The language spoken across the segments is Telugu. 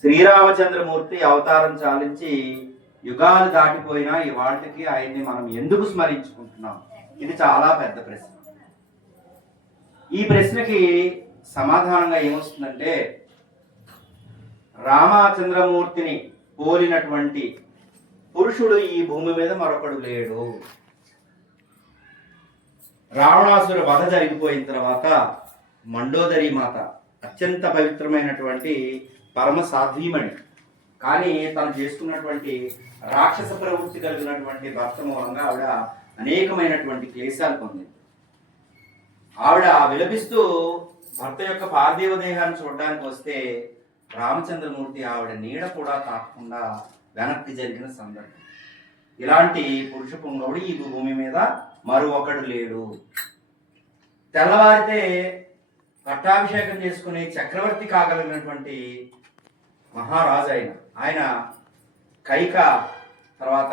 శ్రీరామచంద్రమూర్తి అవతారం చాలించి యుగాలు దాటిపోయినా ఇవాళకి ఆయన్ని మనం ఎందుకు స్మరించుకుంటున్నాం? ఇది చాలా పెద్ద ప్రశ్న. ఈ ప్రశ్నకి సమాధానంగా ఏమొస్తుందంటే, రామచంద్రమూర్తిని పోలినటువంటి పురుషుడు ఈ భూమి మీద మరొకడు లేడు. రావణాసుర వధ జరిగిపోయిన తర్వాత మండోదరి మాత అత్యంత పవిత్రమైనటువంటి పరమ సాధ్వీమణి, కానీ తను చేసుకున్నటువంటి రాక్షస ప్రవృత్తి కలిగినటువంటి భర్త మూలంగా ఆవిడ అనేకమైనటువంటి క్లేశాలు పొందింది. ఆవిడ విలపిస్తూ భర్త యొక్క పార్థివ దేహాన్ని చూడడానికి వస్తే రామచంద్రమూర్తి ఆవిడ నీడ కూడా తాకకుండా వెనక్కి జరిగిన సందర్భం. ఇలాంటి పురుష పుంగవుడు ఈ భూమి మీద మరొకడు లేడు. తెల్లవారితే పట్టాభిషేకం చేసుకుని చక్రవర్తి కాగలిగినటువంటి మహారాజు ఆయన కైక తర్వాత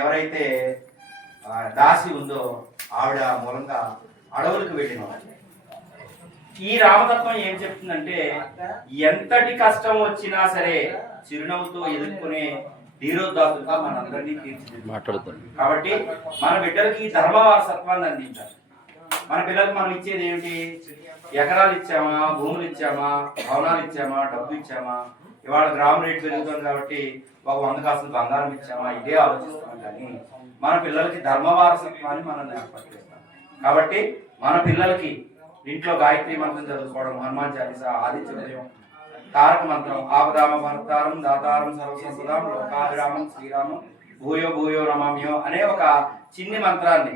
ఎవరైతే దాసి ఉందో ఆవిడ మూలంగా అడవులకు వెళ్ళిన వాళ్ళు. ఈ రామతత్వం ఏం చెప్తుందంటే, ఎంతటి కష్టం వచ్చినా సరే చిరునవ్వుతో ఎదుర్కొనే ధీరోదాతులుగా మనందరినీ తీర్చిదిద్దుతుంది. కాబట్టి మన బిడ్డలకి ధర్మ వారసత్వాన్ని అందించాలి. మన పిల్లలకు మనం ఇచ్చేది ఏమిటి? ఎకరాలు ఇచ్చామా, భూములు ఇచ్చామా, భవనాలు ఇచ్చామా, డబ్బు ఇచ్చామా? ఇవాళ గ్రామ రేటు పెరుగుతుంది కాబట్టి ఒక 100 కాసులు బంగారం ఇచ్చామా? ఇదే ఆలోచిస్తాం. కానీ మన పిల్లలకి ధర్మ వారసత్వాన్ని మనం ఏర్పాటు చేస్తాం. కాబట్టి మన పిల్లలకి ఇంట్లో గాయత్రి మంత్రం చదువుకోవడం, హనుమాన్ చాలీసా, ఆదిత్యోదయం, తారక మంత్రం, ఆపదామ భర్తారం దాతారం సర్వసంపదాం లోకాభిరామం శ్రీరామం భూయో భూయో నమామ్యో అనే ఒక చిన్ని మంత్రాన్ని,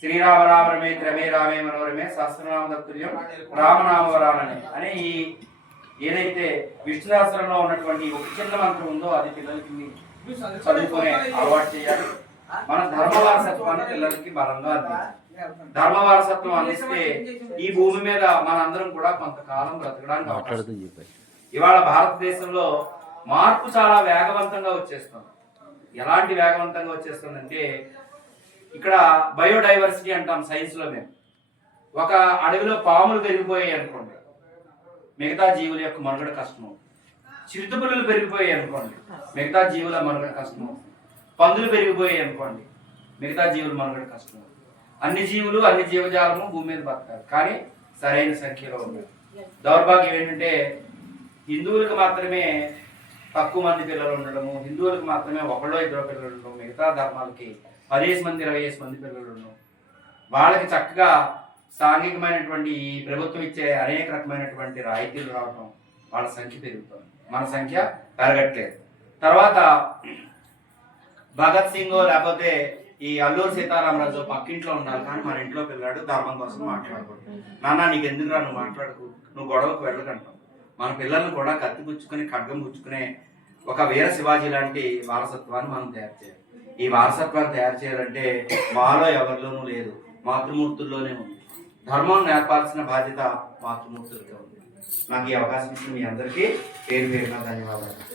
శ్రీరామ రామ రమే రమే రామే మనోరమే సహస్రనామ తత్తుల్యం రామనామవరానని అనే ఈ ఏదైతే విష్ణు సహస్రంలో ఉన్నటువంటి ఒక చిన్న మంత్రం ఉందో అది పిల్లలకి చదువుకునే అలవాటు చేయాలి. మన ధర్మ వారసత్వాన్ని పిల్లలకి బలంగా అందించాలి. ధర్మ వారసత్వం అందిస్తే ఈ భూమి మీద మనందరం కూడా కొంతకాలం బ్రతకడానికి అవకాశం. ఇవాళ భారతదేశంలో మార్పు చాలా వేగవంతంగా వచ్చేస్తుంది. ఎలాంటి వేగవంతంగా వచ్చేస్తుందంటే, ఇక్కడ బయోడైవర్సిటీ అంటాం సైన్స్ లో. మేము ఒక అడవిలో పాములు పెరిగిపోయాయి అనుకోండి, మిగతా జీవుల యొక్క మనుగడ కష్టం. చిరుతపులులు పెరిగిపోయాయి అనుకోండి, మిగతా జీవుల మనుగడ కష్టం. పందులు పెరిగిపోయాయి అనుకోండి, మిగతా జీవుల మనుగడ కష్టం. అన్ని జీవులు అన్ని జీవజాలము భూమి మీద బతకాలి, కానీ సరైన సంఖ్యలో ఉన్నాయి. దౌర్భాగ్యం ఏంటంటే, హిందువులకు మాత్రమే తక్కువ మంది పిల్లలు ఉండడము, హిందువులకు మాత్రమే 1-2 పిల్లలు ఉండడం, మిగతా ధర్మాలకి 10 మంది 20 మంది పిల్లలు ఉండడం. వాళ్ళకి చక్కగా సాంఘికమైనటువంటి ఈ ప్రభుత్వం ఇచ్చే అనేక రకమైనటువంటి రాయితీలు రావడం, వాళ్ళ సంఖ్య పెరుగుతుంది, మన సంఖ్య పెరగట్లేదు. తర్వాత భగత్ సింగ్ లేకపోతే ఈ అల్లూరు సీతారామరాజు పక్కింట్లో ఉండాలి, కానీ మన ఇంట్లో పిల్లాడు ధర్మం కోసం మాట్లాడకూడదు. నాన్న నీకు ఎందుకురా, నువ్వు మాట్లాడకు, నువ్వు గొడవకు వెళ్ళకంటాం. మన పిల్లల్ని కూడా కత్తి పుచ్చుకుని ఖడ్గం పుచ్చుకునే ఒక వీర శివాజీ లాంటి వారసత్వాన్ని మనం తయారు చేయాలి. ఈ వారసత్వాన్ని తయారు చేయాలంటే మాలో ఎవరిలోనూ లేదు, మాతృమూర్తుల్లోనే ఉంది. ధర్మం నేర్పాల్సిన బాధ్యత మాతృమూర్తులతో ఉంది. నాకు ఈ అవకాశం ఇచ్చిన మీ అందరికీ పేరు పేరున ధన్యవాదాలు.